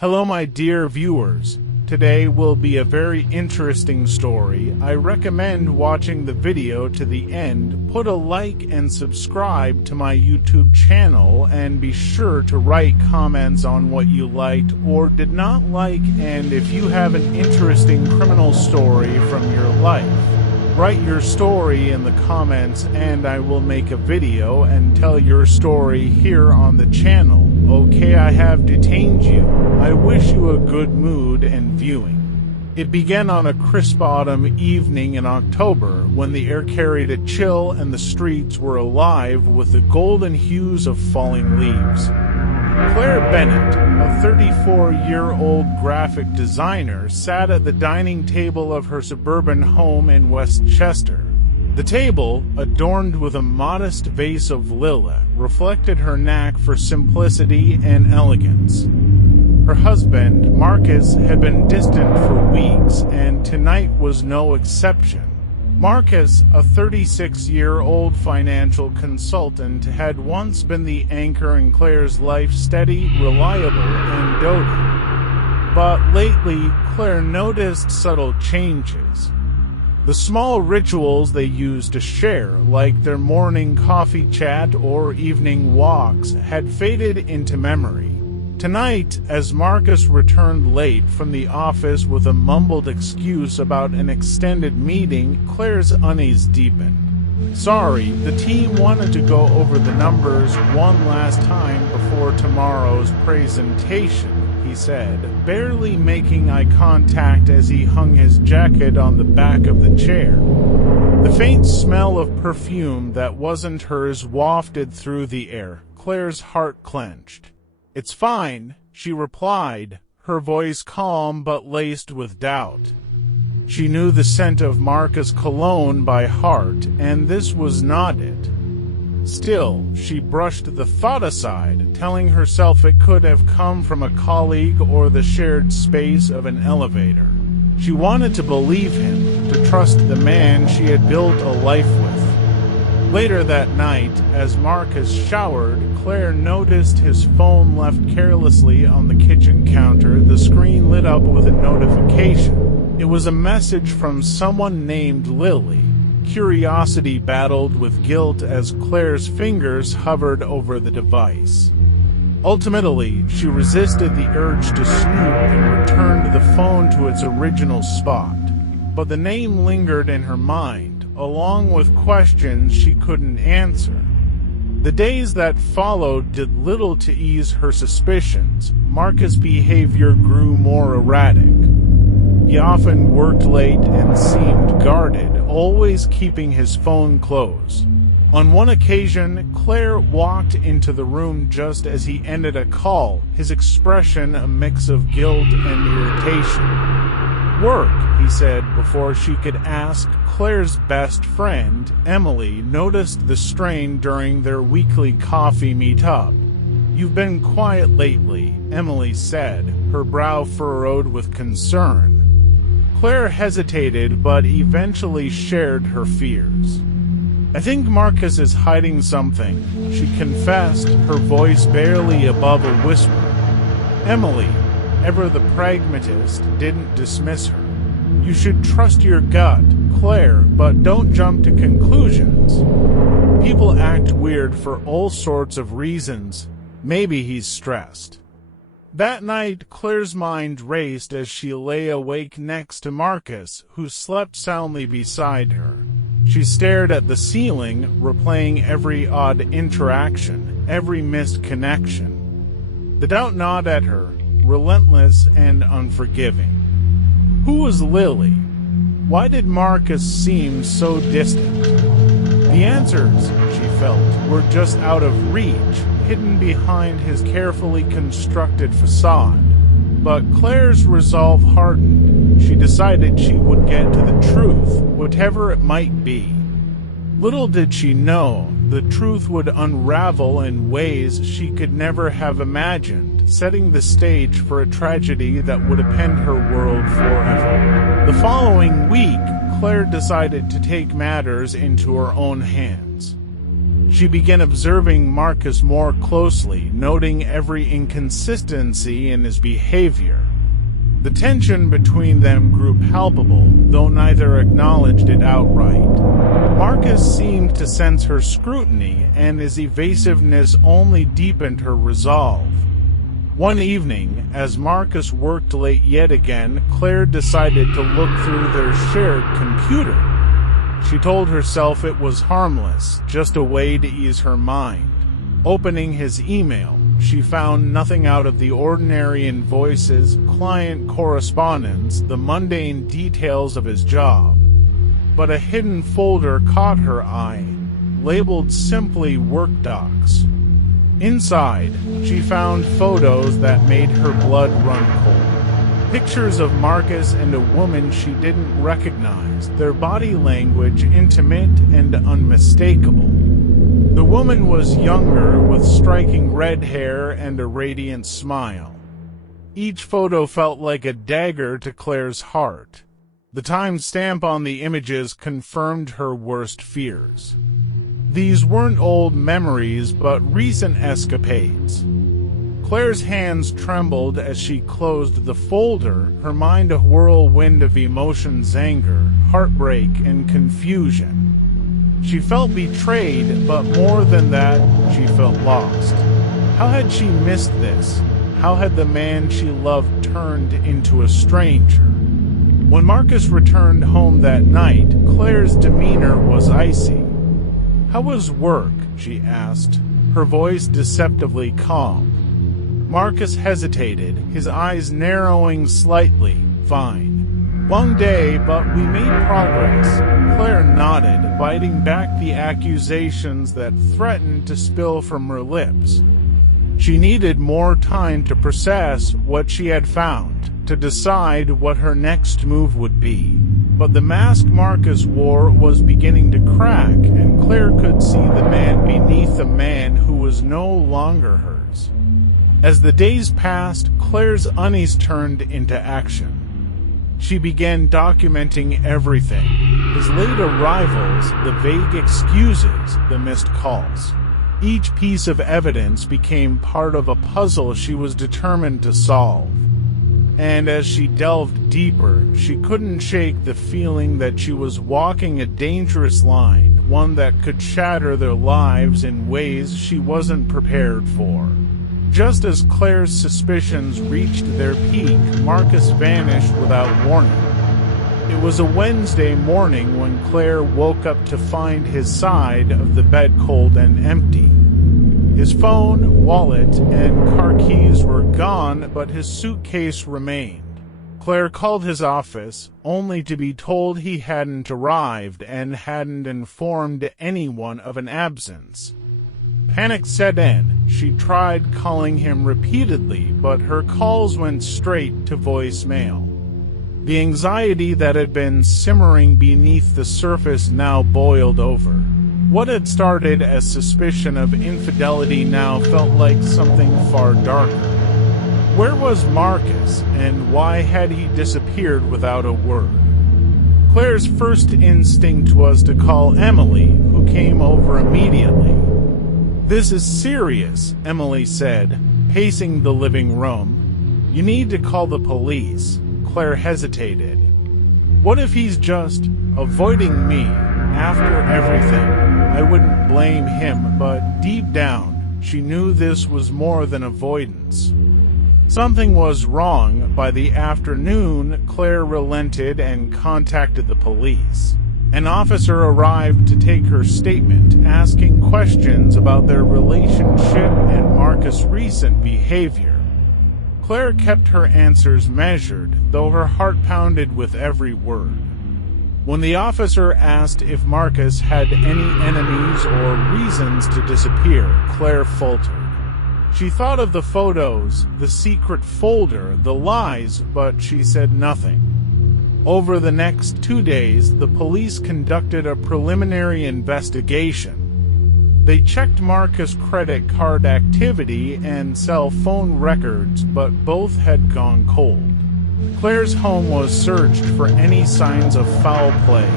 Hello my dear viewers, today will be a very interesting story. I recommend watching the video to the end, put a like and subscribe to my YouTube channel, and be sure to write comments on what you liked or did not like, and if you have an interesting criminal story from your life. Write your story in the comments and I will make a video and tell your story here on the channel. Okay, I have detained you. I wish you a good mood and viewing. It began on a crisp autumn evening in October when the air carried a chill and the streets were alive with the golden hues of falling leaves. Claire Bennett, a 34-year-old graphic designer, sat at the dining table of her suburban home in Westchester. The table, adorned with a modest vase of lilac, reflected her knack for simplicity and elegance. Her husband, Marcus, had been distant for weeks, and tonight was no exception. Marcus, a 36-year-old financial consultant, had once been the anchor in Claire's life, steady, reliable, and doting. But lately, Claire noticed subtle changes. The small rituals they used to share, like their morning coffee chat or evening walks, had faded into memory. Tonight, as Marcus returned late from the office with a mumbled excuse about an extended meeting, Claire's unease deepened. "Sorry, the team wanted to go over the numbers one last time before tomorrow's presentation," he said, barely making eye contact as he hung his jacket on the back of the chair. The faint smell of perfume that wasn't hers wafted through the air. Claire's heart clenched. "It's fine," she replied, her voice calm but laced with doubt. She knew the scent of Marcus' cologne by heart, and this was not it. Still, she brushed the thought aside, telling herself it could have come from a colleague or the shared space of an elevator. She wanted to believe him, to trust the man she had built a life with. Later that night, as Marcus showered, Claire noticed his phone left carelessly on the kitchen counter. The screen lit up with a notification. It was a message from someone named Lily. Curiosity battled with guilt as Claire's fingers hovered over the device. Ultimately, she resisted the urge to snoop and returned the phone to its original spot. But the name lingered in her mind, along with questions she couldn't answer. The days that followed did little to ease her suspicions. Marcus' behavior grew more erratic. He often worked late and seemed guarded, always keeping his phone close. On one occasion, Claire walked into the room just as he ended a call, his expression a mix of guilt and irritation. "Work," he said before she could ask. Claire's best friend, Emily, noticed the strain during their weekly coffee meet-up. "You've been quiet lately," Emily said, her brow furrowed with concern. Claire hesitated but eventually shared her fears. "I think Marcus is hiding something," she confessed, her voice barely above a whisper. Emily, ever the pragmatist, didn't dismiss her. "You should trust your gut, Claire, but don't jump to conclusions. People act weird for all sorts of reasons. Maybe he's stressed." That night, Claire's mind raced as she lay awake next to Marcus, who slept soundly beside her. She stared at the ceiling, replaying every odd interaction, every missed connection. The doubt gnawed at her, relentless and unforgiving. Who was Lily? Why did Marcus seem so distant? The answers, she felt, were just out of reach, hidden behind his carefully constructed facade. But Claire's resolve hardened. She decided she would get to the truth, whatever it might be. Little did she know, the truth would unravel in ways she could never have imagined, setting the stage for a tragedy that would upend her world forever. The following week, Claire decided to take matters into her own hands. She began observing Marcus more closely, noting every inconsistency in his behavior. The tension between them grew palpable, though neither acknowledged it outright. Marcus seemed to sense her scrutiny, and his evasiveness only deepened her resolve. One evening, as Marcus worked late yet again, Claire decided to look through their shared computer. She told herself it was harmless, just a way to ease her mind. Opening his email, she found nothing out of the ordinary: invoices, client correspondence, the mundane details of his job. But a hidden folder caught her eye, labeled simply Work Docs. Inside, she found photos that made her blood run cold. Pictures of Marcus and a woman she didn't recognize, their body language intimate and unmistakable. The woman was younger, with striking red hair and a radiant smile. Each photo felt like a dagger to Claire's heart. The time-stamp on the images confirmed her worst fears. These weren't old memories, but recent escapades. Claire's hands trembled as she closed the folder, her mind a whirlwind of emotions: anger, heartbreak, and confusion. She felt betrayed, but more than that, she felt lost. How had she missed this? How had the man she loved turned into a stranger? When Marcus returned home that night, Claire's demeanor was icy. "How was work?" she asked, her voice deceptively calm. Marcus hesitated, his eyes narrowing slightly. "Fine. Long day, but we made progress." Claire nodded, biting back the accusations that threatened to spill from her lips. She needed more time to process what she had found, to decide what her next move would be. But the mask Marcus wore was beginning to crack, and Claire could see the man beneath a man who was no longer hers. As the days passed, Claire's unease turned into action. She began documenting everything: his late arrivals, the vague excuses, the missed calls. Each piece of evidence became part of a puzzle she was determined to solve. And as she delved deeper, she couldn't shake the feeling that she was walking a dangerous line, one that could shatter their lives in ways she wasn't prepared for. Just as Claire's suspicions reached their peak, Marcus vanished without warning. It was a Wednesday morning when Claire woke up to find his side of the bed cold and empty. His phone, wallet, and car keys were gone, but his suitcase remained. Claire called his office, only to be told he hadn't arrived and hadn't informed anyone of an absence. Panic set in. She tried calling him repeatedly, but her calls went straight to voicemail. The anxiety that had been simmering beneath the surface now boiled over. What had started as suspicion of infidelity now felt like something far darker. Where was Marcus, and why had he disappeared without a word? Claire's first instinct was to call Emily, who came over immediately. "This is serious," Emily said, pacing the living room. "You need to call the police." Claire hesitated. What if he's just avoiding me? After everything, I wouldn't blame him, but deep down, she knew this was more than avoidance. Something was wrong. By the afternoon, Claire relented and contacted the police. An officer arrived to take her statement, asking questions about their relationship and Marcus' recent behavior. Claire kept her answers measured, though her heart pounded with every word. When the officer asked if Marcus had any enemies or reasons to disappear, Claire faltered. She thought of the photos, the secret folder, the lies, but she said nothing. Over the next 2 days, the police conducted a preliminary investigation. They checked Marcus' credit card activity and cell phone records, but both had gone cold. Claire's home was searched for any signs of foul play,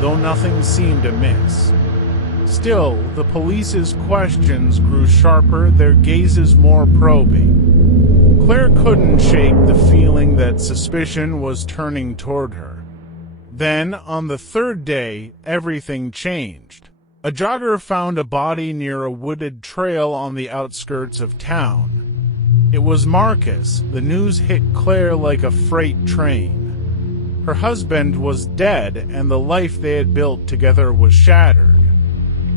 though nothing seemed amiss. Still, the police's questions grew sharper, their gazes more probing. Claire couldn't shake the feeling that suspicion was turning toward her. Then, on the third day, everything changed. A jogger found a body near a wooded trail on the outskirts of town. It was Marcus. The news hit Claire like a freight train. Her husband was dead, and the life they had built together was shattered.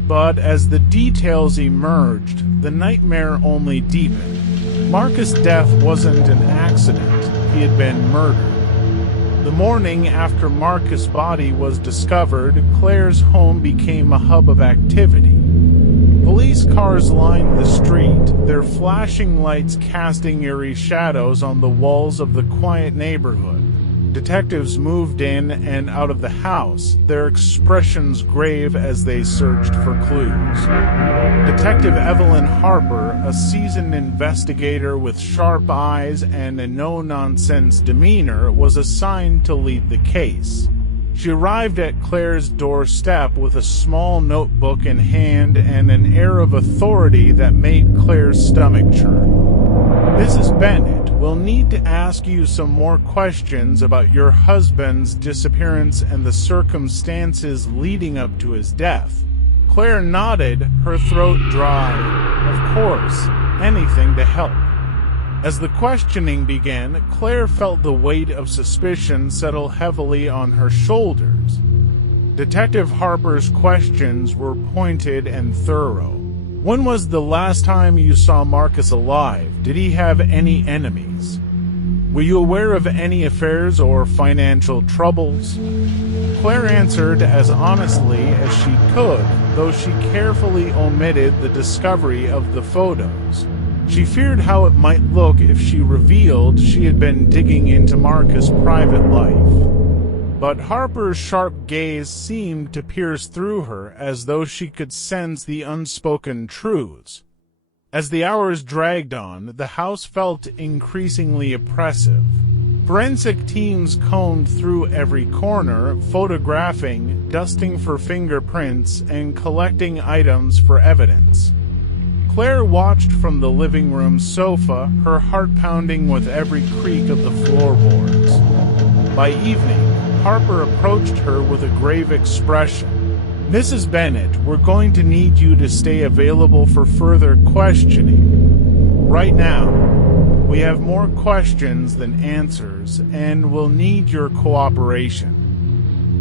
But as the details emerged, the nightmare only deepened. Marcus' death wasn't an accident. He had been murdered. The morning after Marcus' body was discovered, Claire's home became a hub of activity. Police cars lined the street, their flashing lights casting eerie shadows on the walls of the quiet neighborhood. Detectives moved in and out of the house, their expressions grave as they searched for clues. Detective Evelyn Harper, a seasoned investigator with sharp eyes and a no-nonsense demeanor, was assigned to lead the case. She arrived at Claire's doorstep with a small notebook in hand and an air of authority that made Claire's stomach churn. "Mrs. Bennett, we'll need to ask you some more questions about your husband's disappearance and the circumstances leading up to his death." Claire nodded, her throat dry. Of course, anything to help. As the questioning began, Claire felt the weight of suspicion settle heavily on her shoulders. Detective Harper's questions were pointed and thorough. "When was the last time you saw Marcus alive? Did he have any enemies? Were you aware of any affairs or financial troubles?" Claire answered as honestly as she could, though she carefully omitted the discovery of the photos. She feared how it might look if she revealed she had been digging into Marcus' private life. But Harper's sharp gaze seemed to pierce through her, as though she could sense the unspoken truths. As the hours dragged on, the house felt increasingly oppressive. Forensic teams combed through every corner, photographing, dusting for fingerprints, and collecting items for evidence. Claire watched from the living room sofa, her heart pounding with every creak of the floorboards. By evening, Harper approached her with a grave expression. "Mrs. Bennett, we're going to need you to stay available for further questioning. Right now, we have more questions than answers, and we'll need your cooperation."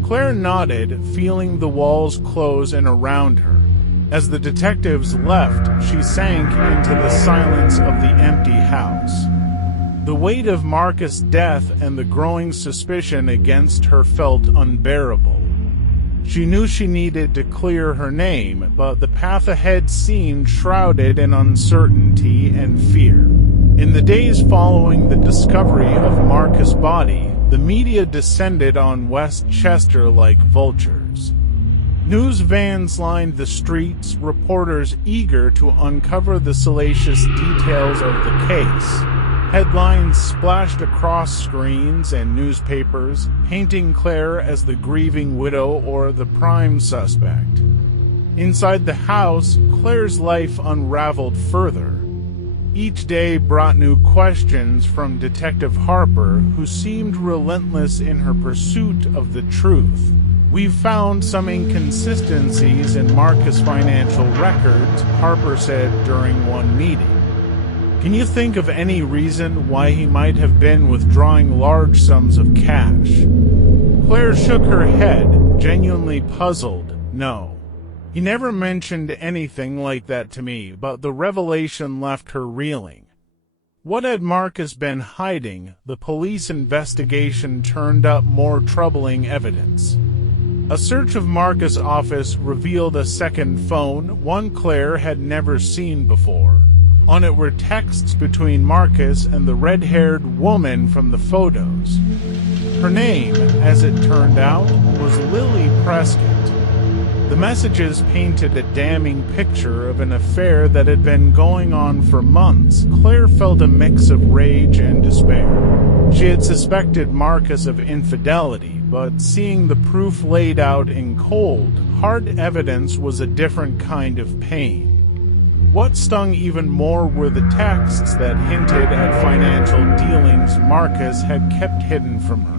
Claire nodded, feeling the walls close in around her. As the detectives left, she sank into the silence of the empty house. The weight of Marcus' death and the growing suspicion against her felt unbearable. She knew she needed to clear her name, but the path ahead seemed shrouded in uncertainty and fear. In the days following the discovery of Marcus' body, the media descended on West Chester like vultures. News vans lined the streets, reporters eager to uncover the salacious details of the case. Headlines splashed across screens and newspapers, painting Claire as the grieving widow or the prime suspect. Inside the house, Claire's life unraveled further. Each day brought new questions from Detective Harper, who seemed relentless in her pursuit of the truth. "We've found some inconsistencies in Marcus' financial records," Harper said during one meeting. "Can you think of any reason why he might have been withdrawing large sums of cash?" Claire shook her head, genuinely puzzled. "No. He never mentioned anything like that to me," but the revelation left her reeling. What had Marcus been hiding? The police investigation turned up more troubling evidence. A search of Marcus' office revealed a second phone, one Claire had never seen before. On it were texts between Marcus and the red-haired woman from the photos. Her name, as it turned out, was Lily Prescott. The messages painted a damning picture of an affair that had been going on for months. Claire felt a mix of rage and despair. She had suspected Marcus of infidelity, but seeing the proof laid out in cold, hard evidence was a different kind of pain. What stung even more were the texts that hinted at financial dealings Marcus had kept hidden from her.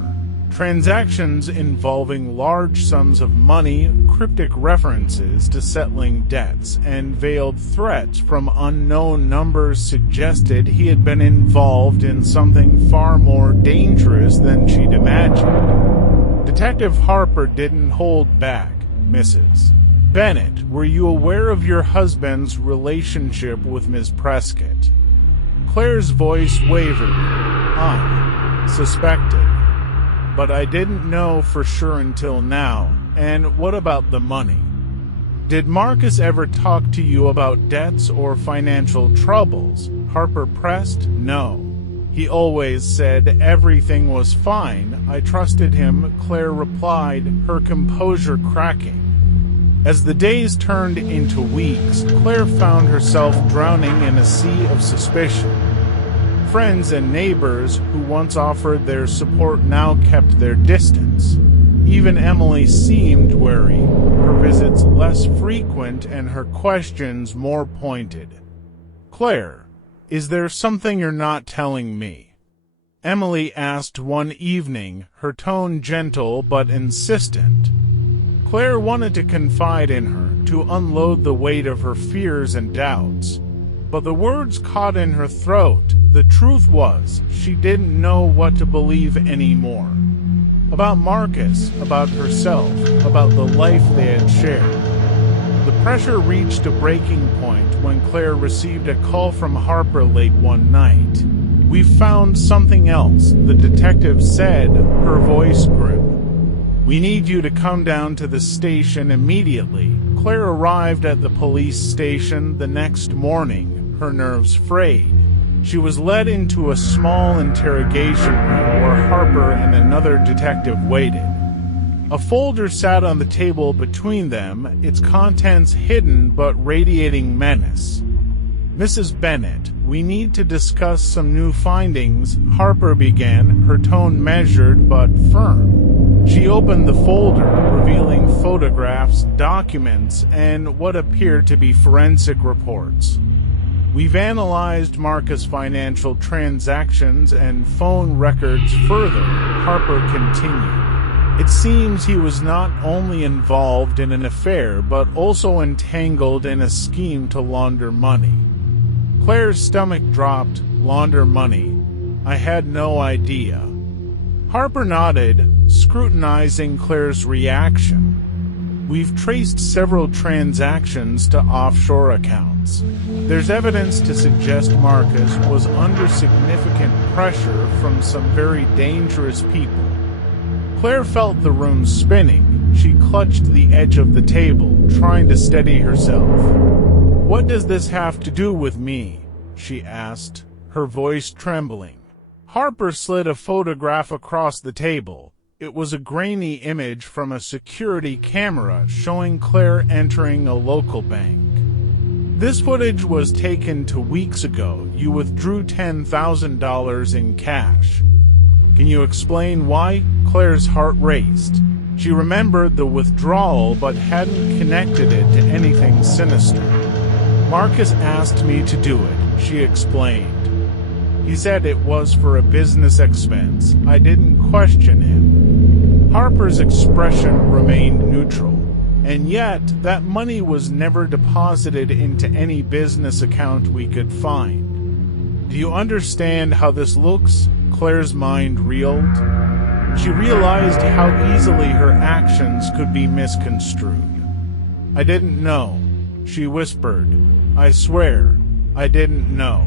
Transactions involving large sums of money, cryptic references to settling debts, and veiled threats from unknown numbers suggested he had been involved in something far more dangerous than she'd imagined. Detective Harper didn't hold back. Mrs. Bennett, were you aware of your husband's relationship with Miss Prescott? Claire's voice wavered. I suspected, but I didn't know for sure until now. And what about the money? Did Marcus ever talk to you about debts or financial troubles? Harper pressed. No. He always said everything was fine. I trusted him, Claire replied, her composure cracking. As the days turned into weeks, Claire found herself drowning in a sea of suspicion. Friends and neighbors who once offered their support now kept their distance. Even Emily seemed wary, her visits less frequent and her questions more pointed. Claire, is there something you're not telling me? Emily asked one evening, her tone gentle but insistent. Claire wanted to confide in her, to unload the weight of her fears and doubts. But the words caught in her throat. The truth was, she didn't know what to believe anymore. About Marcus, about herself, about the life they had shared. The pressure reached a breaking point when Claire received a call from Harper late one night. "We found something else," the detective said, her voice grim. "We need you to come down to the station immediately." Claire arrived at the police station the next morning, her nerves frayed. She was led into a small interrogation room where Harper and another detective waited. A folder sat on the table between them, its contents hidden but radiating menace. "Mrs. Bennett, we need to discuss some new findings," Harper began, her tone measured but firm. She opened the folder, revealing photographs, documents, and what appeared to be forensic reports. "We've analyzed Marcus' financial transactions and phone records further," Harper continued. "It seems he was not only involved in an affair but also entangled in a scheme to launder money." Claire's stomach dropped. "Launder money? I had no idea." Harper nodded, scrutinizing Claire's reaction. "We've traced several transactions to offshore accounts. There's evidence to suggest Marcus was under significant pressure from some very dangerous people." Claire felt the room spinning. She clutched the edge of the table, trying to steady herself. "What does this have to do with me?" she asked, her voice trembling. Harper slid a photograph across the table. It was a grainy image from a security camera showing Claire entering a local bank. "This footage was taken 2 weeks ago. You withdrew $10,000 in cash. Can you explain why?" Claire's heart raced. She remembered the withdrawal but hadn't connected it to anything sinister. "Marcus asked me to do it," she explained. "He said it was for a business expense. I didn't question him." Harper's expression remained neutral. "And yet, that money was never deposited into any business account we could find. Do you understand how this looks?" Claire's mind reeled. She realized how easily her actions could be misconstrued. "I didn't know," she whispered. "I swear, I didn't know."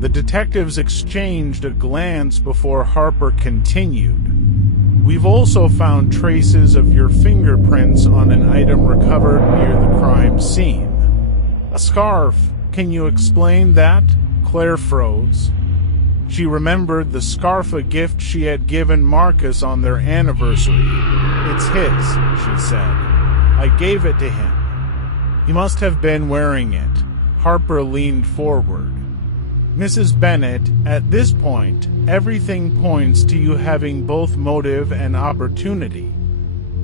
The detectives exchanged a glance before Harper continued. "We've also found traces of your fingerprints on an item recovered near the crime scene. A scarf. Can you explain that?" Claire froze. She remembered the scarf, a gift she had given Marcus on their anniversary. "It's his," she said. "I gave it to him. He must have been wearing it." Harper leaned forward. Mrs. Bennet, at this point, everything points to you having both motive and opportunity.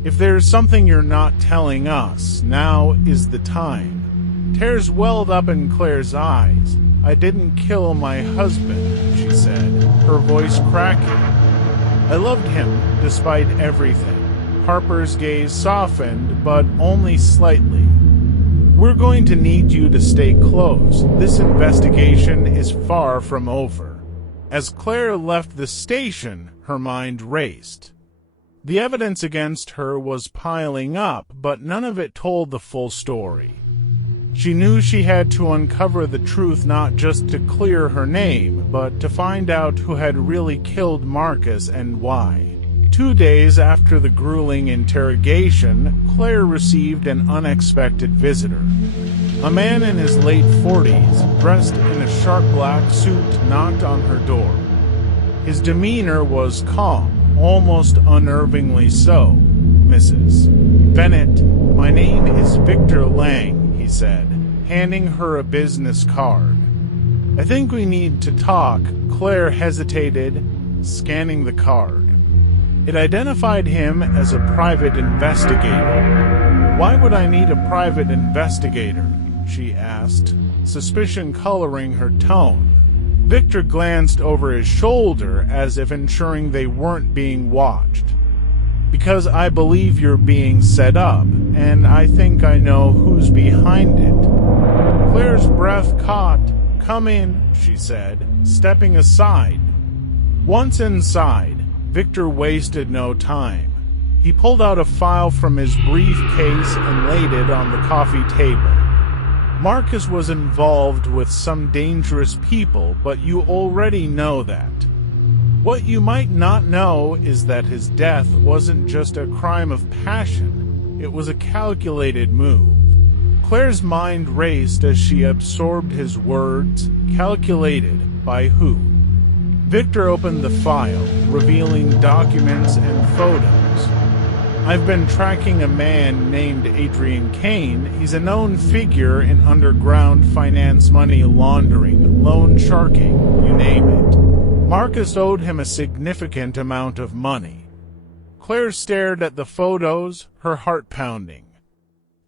If there's something you're not telling us, now is the time. Tears welled up in Claire's eyes. I didn't kill my husband, she said, her voice cracking. I loved him despite everything. Harper's gaze softened, but only slightly. We're going to need you to stay close. This investigation is far from over. As Claire left the station, her mind raced. The evidence against her was piling up, but none of it told the full story. She knew she had to uncover the truth not just to clear her name, but to find out who had really killed Marcus and why. 2 days after the grueling interrogation, Claire received an unexpected visitor. A man in his late 40s, dressed in a sharp black suit, knocked on her door. His demeanor was calm, almost unnervingly so. Mrs. Bennet, my name is Victor Lang, he said, handing her a business card. I think we need to talk. Claire hesitated, scanning the card. It identified him as a private investigator. Why would I need a private investigator? She asked, suspicion coloring her tone. Victor glanced over his shoulder as if ensuring they weren't being watched. Because I believe you're being set up, and I think I know who's behind it. Claire's breath caught. Come in, she said, stepping aside. Once inside, Victor wasted no time. He pulled out a file from his briefcase and laid it on the coffee table. Marcus was involved with some dangerous people, but you already know that. What you might not know is that his death wasn't just a crime of passion. It was a calculated move. Claire's mind raced as she absorbed his words. Calculated by who? Victor opened the file, revealing documents and photos. I've been tracking a man named Adrian Kane. He's a known figure in underground finance, money laundering, loan sharking, you name it. Marcus owed him a significant amount of money. Claire stared at the photos, her heart pounding.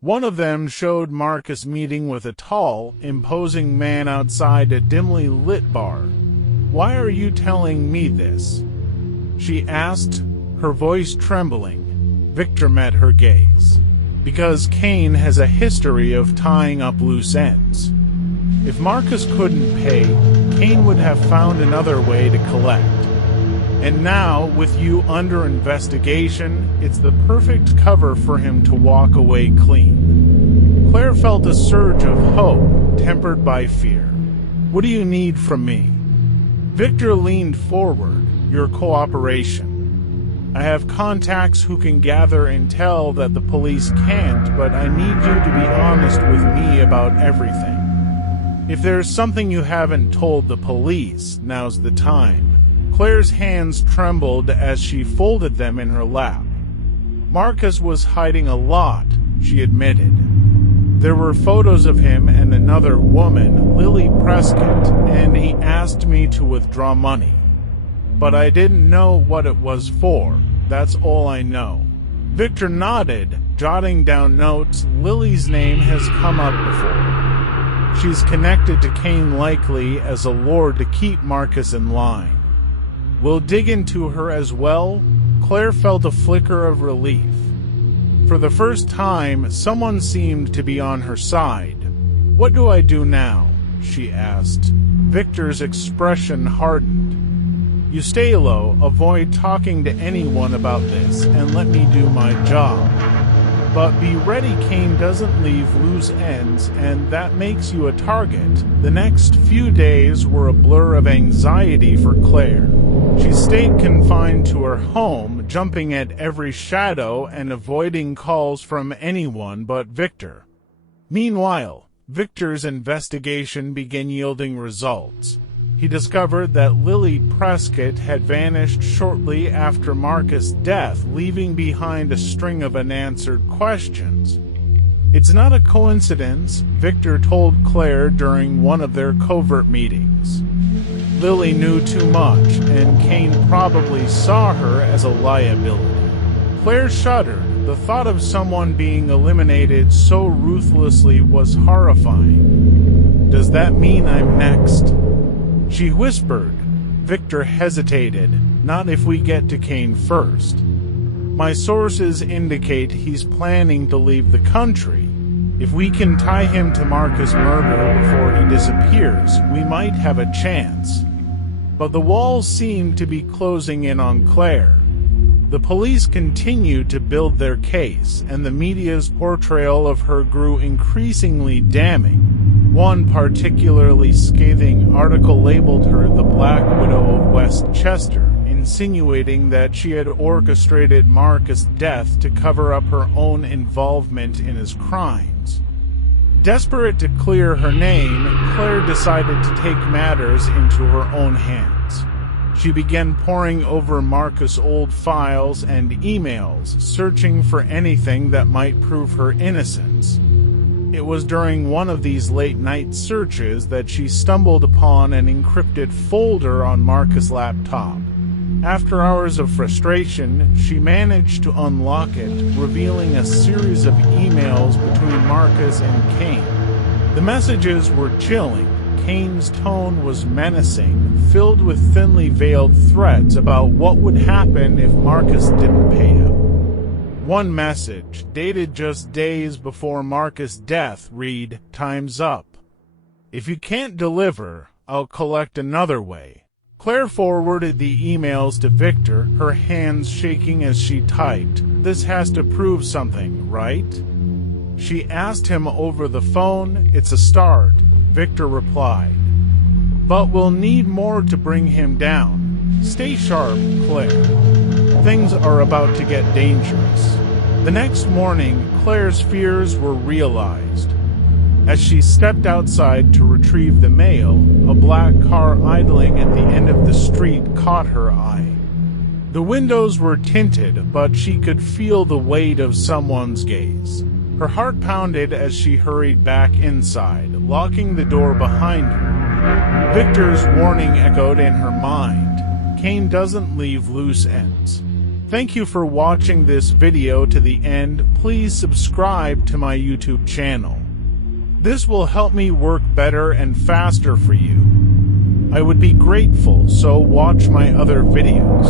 One of them showed Marcus meeting with a tall, imposing man outside a dimly lit bar. Why are you telling me this? She asked, her voice trembling. Victor met her gaze. Because Kane has a history of tying up loose ends. If Marcus couldn't pay, Kane would have found another way to collect. And now, with you under investigation, it's the perfect cover for him to walk away clean. Claire felt a surge of hope, tempered by fear. What do you need from me? Victor leaned forward. Your cooperation. I have contacts who can gather intel that the police can't, but I need you to be honest with me about everything. If there's something you haven't told the police, now's the time. Claire's hands trembled as she folded them in her lap. Marcus was hiding a lot, she admitted. There were photos of him and another woman, Lily Prescott, and he asked me to withdraw money. But I didn't know what it was for. That's all I know. Victor nodded, jotting down notes. Lily's name has come up before. She's connected to Kane likely as a lure to keep Marcus in line. We'll dig into her as well. Claire felt a flicker of relief. For the first time, someone seemed to be on her side. What do I do now? She asked. Victor's expression hardened. You stay low, avoid talking to anyone about this, and let me do my job. But be ready, Kane doesn't leave loose ends, and that makes you a target. The next few days were a blur of anxiety for Claire. She stayed confined to her home, jumping at every shadow and avoiding calls from anyone but Victor. Meanwhile, Victor's investigation began yielding results. He discovered that Lily Prescott had vanished shortly after Marcus' death, leaving behind a string of unanswered questions. It's not a coincidence, Victor told Claire during one of their covert meetings. Lily knew too much, and Kane probably saw her as a liability. Claire shuddered. The thought of someone being eliminated so ruthlessly was horrifying. Does that mean I'm next? She whispered. Victor hesitated. Not if we get to Kane first. My sources indicate he's planning to leave the country. If we can tie him to Marcus' murder before he disappears, we might have a chance. But the walls seemed to be closing in on Claire. The police continued to build their case, and the media's portrayal of her grew increasingly damning. One particularly scathing article labeled her the Black Widow of Westchester, insinuating that she had orchestrated Marcus' death to cover up her own involvement in his crimes. Desperate to clear her name, Claire decided to take matters into her own hands. She began poring over Marcus' old files and emails, searching for anything that might prove her innocence. It was during one of these late-night searches that she stumbled upon an encrypted folder on Marcus' laptop. After hours of frustration, she managed to unlock it, revealing a series of emails between Marcus and Kane. The messages were chilling. Kane's tone was menacing, filled with thinly veiled threats about what would happen if Marcus didn't pay up. One message, dated just days before Marcus' death, read, "Time's up. If you can't deliver, I'll collect another way." Claire forwarded the emails to Victor, her hands shaking as she typed. "This has to prove something, right?" She asked him over the phone. "It's a start," Victor replied. "But we'll need more to bring him down. Stay sharp, Claire. Things are about to get dangerous." The next morning, Claire's fears were realized. As she stepped outside to retrieve the mail, a black car idling at the end of the street caught her eye. The windows were tinted, but she could feel the weight of someone's gaze. Her heart pounded as she hurried back inside, locking the door behind her. Victor's warning echoed in her mind. Kane doesn't leave loose ends. Thank you for watching this video to the end. Please subscribe to my YouTube channel. This will help me work better and faster for you. I would be grateful, so watch my other videos.